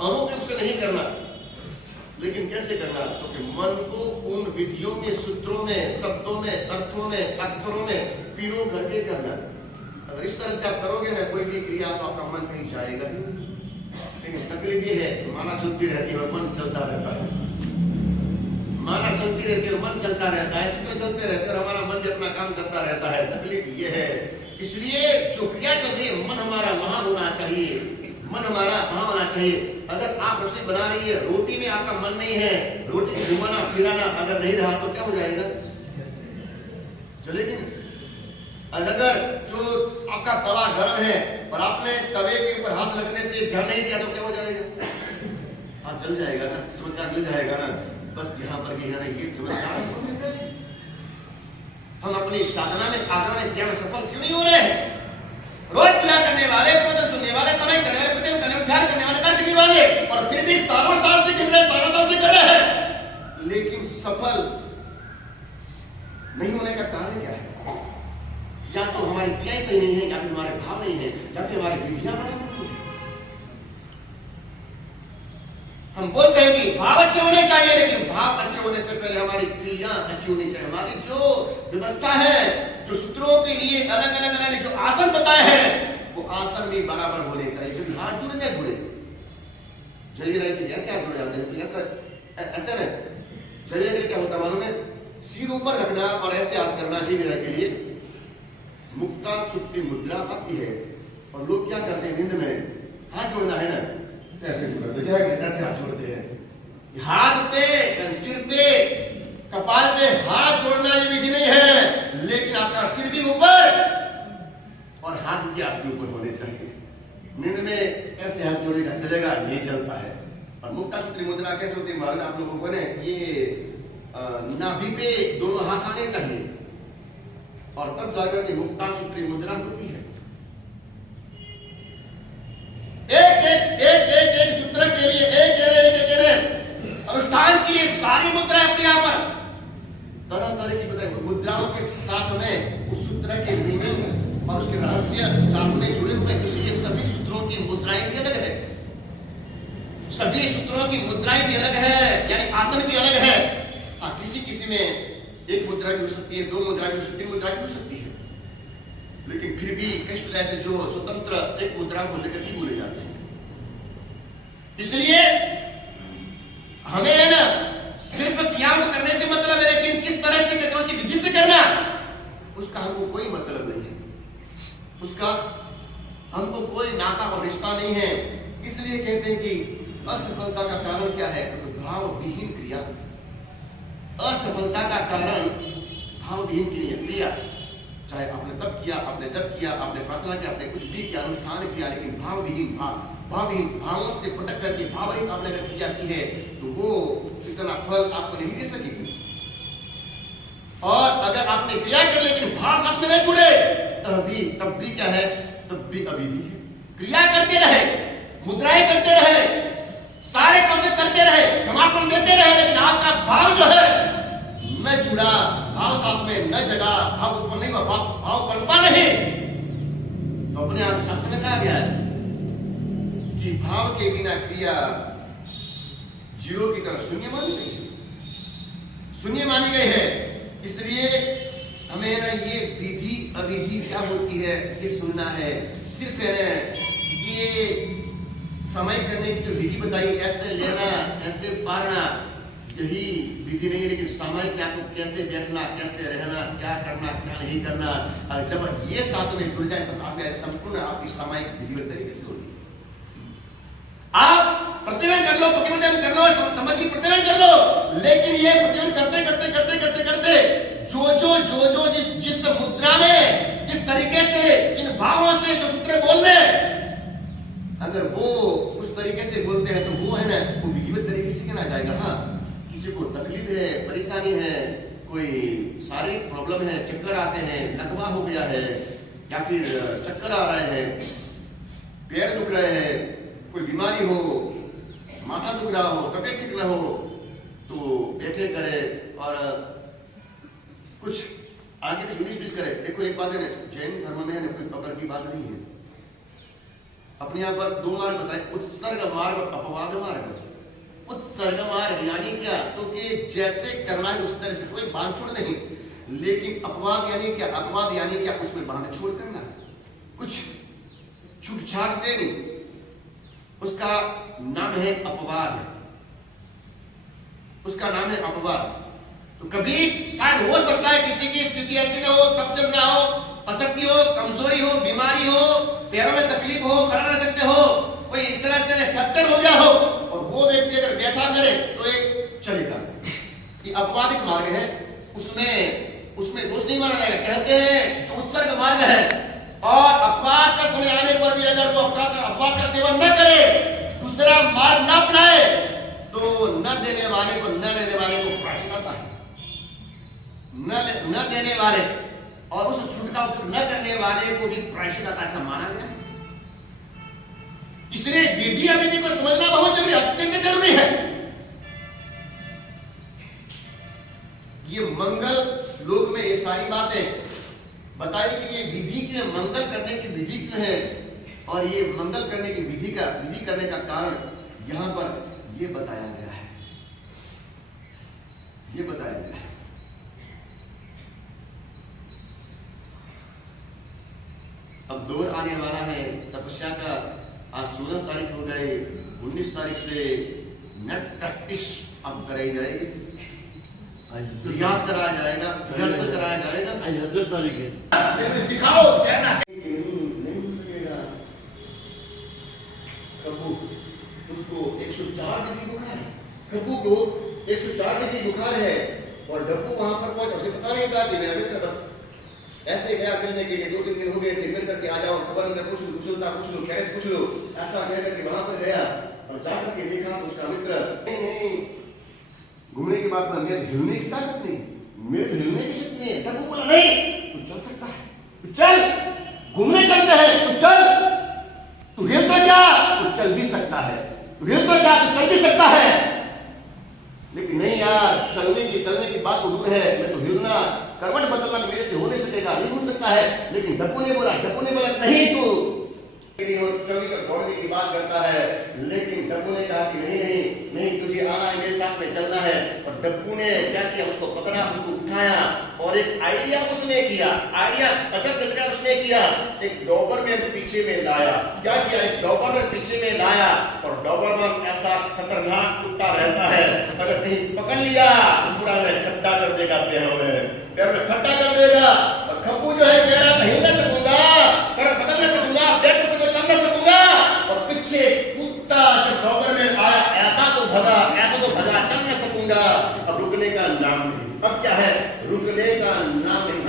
अनुपयुक्त से नहीं करना, लेकिन कैसे करना? क्योंकि मन को उन विधियों में, सूत्रों में, शब्दों में, अर्थों में, अक्षरों में पीड़ो करके करना। अगर इस तरह से आप करोगे ना कोई भी क्रिया, तो आपका मन कहीं जाएगा ही। लेकिन तकलीफ ये है, माना चलती रहती है और मन चलता रहता है। माना चलती रहती है और मन चलता रहता है, सूत्र चलते रहते हैं और हमारा मन भी अपना काम करता रहता है। तकलीफ ये है। इसलिए जो क्रिया चल रही है, मन हमारा वहां होना चाहिए, मन हमारा वहां होना चाहिए। अगर आप रसोई बना रही है, रोटी में आपका मन नहीं है, रोटी को घुमाना फिराना अगर नहीं रहा तो क्या हो जाएगा? चलेगी ना। अगर जो आपका तवा गर्म है और आपने तवे के ऊपर हाथ लगने से ध्यान नहीं दिया तो क्या हो जाएगा? हाँ, जल जाएगा ना, चमत्कार मिल जाएगा ना। बस यहाँ पर भी है ना, ये चमत्कार हम अपनी साधना में, आगरा में, क्रिया में सफल क्यों नहीं हो रहे हैं? रोज पूजा करने वाले, प्रवचन सुनने वाले, समय करने वाले, प्रतिदिन करने वाले, ध्यान करने वाले, करने वाले, और फिर भी सालों साल से कर रहे हैं, लेकिन सफल नहीं होने का कारण क्या है? या तो हमारी क्रियाएं सही नहीं है, या फिर हमारे भाव नहीं है, या फिर हमारी विधियां बराबर नहीं है। हम बोलते हैं कि भाव अच्छे होने चाहिए, लेकिन भाव अच्छे होने से पहले हमारी क्रिया अच्छी होनी चाहिए। हमारी जो व्यवस्था है, जो सूत्रों के लिए अलग अलग जो आसन बताए हैं, वो आसन भी बराबर होने चाहिए। क्योंकि हाथ जुड़े ना जुड़े, जल्दी रहे कि ऐसे हाथ जुड़े जाते हैं, ऐसा नहीं। जल्दी क्या होता है मालूम है? सिर ऊपर रखना और ऐसे हाथ करना जल्दी रहे के लिए मुक्ता सुप्ति मुद्रा आती है। और लोग क्या करते हैं, नींद में हाथ जोड़ना है ना, ऐसे हाथ जोड़ते हैं। हाथ पे, सिर पे, कपाल पे हाथ जोड़ना ये विधि नहीं है, लेकिन आपका सिर भी ऊपर और हाथ भी आपके ऊपर होने चाहिए। नींद में कैसे हाथ जोड़ेगा? चलेगा नहीं, चलता है। और मुक्ता सूत्री मुद्रा कैसे होती है मालूम आप लोगों को ने? ये नाभि पे दोनों हाथ आने चाहिए और तब जाकर के मुक्ता सूत्री मुद्रा होती है। एक एक एक एक एक सूत्र के लिए एक अनुष्ठान की ये सारी मुद्रा अपने यहाँ पर तरह तरह की मुद्राओं के साथ में उस सूत्र के मीनिंग और उसके रहस्य साथ में जुड़े हुए। इसलिए सभी सूत्रों की मुद्राएं भी अलग है, सभी सूत्रों की मुद्राएं भी अलग है, यानी आसन भी अलग है। हाँ, किसी किसी में एक मुद्रा भी हो सकती है, दो मुद्रा भी हो सकती है, मुद्रा भी हो सकती है, लेकिन फिर भी कृष्ण जैसे जो स्वतंत्र एक मुद्रा को लेकर भी बोले जाते हैं। इसलिए हमें है ना सिर्फ क्रियाओं करने से मतलब है, लेकिन किस तरह से, कौन सी विधि से करना, उसका हमको कोई मतलब नहीं है, उसका हमको कोई नाता और रिश्ता नहीं है। इसलिए कहते हैं कि असफलता का कारण क्या है? तो भाव विहीन क्रिया। असफलता का कारण भाव विहीन क्रिया। चाहे आपने तप किया, आपने जप किया, आपने प्रार्थना किया, आपने कुछ भी किया, अनुष्ठान किया, लेकिन भावविहीन भावों से पटक करके भावरहित आपने अगर क्रिया की है तो वो इतना फल आपको नहीं दे सकेगी। और अगर आपने क्रिया कर लेकिन भाव साथ में नहीं जुड़े, तब भी क्या है? तब भी अविधि है। क्रिया करते रहे, मुद्राएं करते रहे, सारे काम करते रहे, समापन देते रहे, लेकिन आपका भाव जो है न जुड़ा, भाव साथ में न जगा, भाव उत्पन्न नहीं हुआ, भाव बनता नहीं, तो अपने आप शास्त्र में कहा गया है कि भाव के बिना क्रिया जीरो की तरह शून्य मानी गई है, शून्य मानी गई है। इसलिए हमें ना ये विधि अविधि क्या होती है ये सुनना है। सिर्फ है ना ये समय करने की जो विधि बताई, ऐसे लेना, ऐसे पारना, यही विधि नहीं है। लेकिन सामायिक में आपको कैसे बैठना, कैसे रहना, क्या करना, क्या नहीं करना, और जब ये साथ में जुड़ जाए सब आपके संपूर्ण आपकी सामायिक विधिवत तरीके से होगी। आप प्रतिबंध कर लो, प्रतिबंध कर लो, समझ की प्रतिबंध कर लो, लेकिन ये प्रतिबंध करते करते करते करते करते जो जिस मुद्रा में, जिस तरीके से, जिन भावों से जो सूत्र बोलने, अगर वो उस तरीके से बोलते हैं तो वो है ना, वो विधिवत तरीके से कहना जाएगा। हाँ, किसी को तकलीफ है, परेशानी है, कोई शारीरिक प्रॉब्लम है, चक्कर आते हैं, लकवा हो गया है, या फिर चक्कर आ रहे हैं, पैर दुख रहे हैं, कोई बीमारी हो, माथा दुख रहा हो, तबियत ठीक न हो, तो बैठे करे और कुछ आगे भी 19-20 करे। देखो एक बात है ना, जैन धर्म में है ना कोई पकड़ की बात नहीं है। अपने यहाँ पर दो मार्ग बताए, उत्सर्ग मार्ग और अपवाद मार्ग। उत्सर्ग मार्ग यानी क्या, तो कि जैसे करना है उस तरह से, कोई बांध छोड़ नहीं। लेकिन अपवाद यानी क्या, अपवाद यानी क्या, उसमें बांध छोड़ करना, कुछ छूट छाट देनी, उसका नाम है अपवाद, उसका नाम है अपवाद। तो कभी शायद हो सकता है किसी की स्थिति ऐसी ना हो, तब चल रहा हो, अशक्ति हो, कमजोरी हो, बीमारी हो, पैरों में तकलीफ हो, खड़ा रह सकते हो, कोई इस तरह से फ्रैक्चर हो गया हो, और वो व्यक्ति अगर बैठा करे तो एक चलेगा। ये अपवादिक मार्ग है, उसमें दोष नहीं माना जाएगा। कहते हैं जो उत्सर्ग मार्ग है और अपवाद का समय आने पर भी अगर वो अपवाद का सेवन न करे, दूसरा मार्ग न अपनाए, तो न देने वाले को, न लेने वाले को प्रायश्चित आता है। न देने वाले और उस छूट का उपयोग न करने वाले को भी प्रायश्चित आता, ऐसा माना गया है। इसलिए विधि अविधि को समझना बहुत जरूरी, अत्यंत जरूरी है। ये मंगल श्लोक में ये सारी बातें बताई कि ये विधि की, मंगल करने की विधि क्यों है, और ये मंगल करने की विधि करने का कारण यहां पर ये बताया गया है, ये बताया गया है। अब दौर आने वाला है तपस्या का। आज 16 तारीख हो गए, 19 तारीख से नेट प्रैक्टिस अब कराई जाएगी, प्रयास कराया जाएगा, रिहर्सल कराया जाएगा। आज 11 तारीख है। सिखाओ तैरना। नहीं हो सकेगा। कबू उसको 104 डिग्री बुखार है, कबू को 104 डिग्री बुखार है, और डब्बू वहां पर पहुंचा, उसे पता नहीं था कि मेरा मित्र बस ऐसे गया मिलने के लिए, 2-3 दिन हो गए थे, मिल करके आ जाओ, खबर में पूछ लो, कुशलता पूछ लो, खैर पूछ लो, ऐसा कह करके वहां पर गया और जाकर के देखा तो उसका मित्र नहीं, घूमने की बात में मेरे हिलने की ताकत नहीं, मेरे हिलने की शक्ति नहीं है। डब्बू बोला नहीं, तू चल सकता है, तू चल, घूमने चलते हैं, तू चल, तू हिल तो क्या, तू चल भी सकता है, तू हिल तो क्या, तू चल भी सकता है। लेकिन नहीं यार, चलने की बात तो दूर है, मैं तो हिलना, करवट बदलना मेरे से हो नहीं सकेगा, नहीं हो सकता है। लेकिन डब्बू ने बोला नहीं, तू चलने का दौड़ने की बात करता है। लेकिन डब्बू ने कहा कि नहीं, तुझे आना है, मेरे साथ में चलना है। और डब्बू ने क्या किया, उसको पकड़ा, उसको उठाया और एक आइडिया उसने किया, उसने किया, एक डॉबरमैन पीछे में लाया। क्या किया, एक डॉबरमैन पीछे में लाया, और डॉबरमैन ऐसा खतरनाक कुत्ता रहता है, अगर कहीं पकड़ लिया तो पूरा में खड्डा कर देगा, पैर में खड्डा कर देगा। और खब्बू जो है कह रहा नहीं ना सकूंगा, पर बदल ना सकूंगा, बैठ ना सकूंगा, चल ना सकूंगा। और पीछे कुत्ता जब डॉबरमैन आया, ऐसा तो भगा, चल ना सकूंगा। अब रुकने का नाम नहीं, अब क्या है, रुकने का नाम नहीं।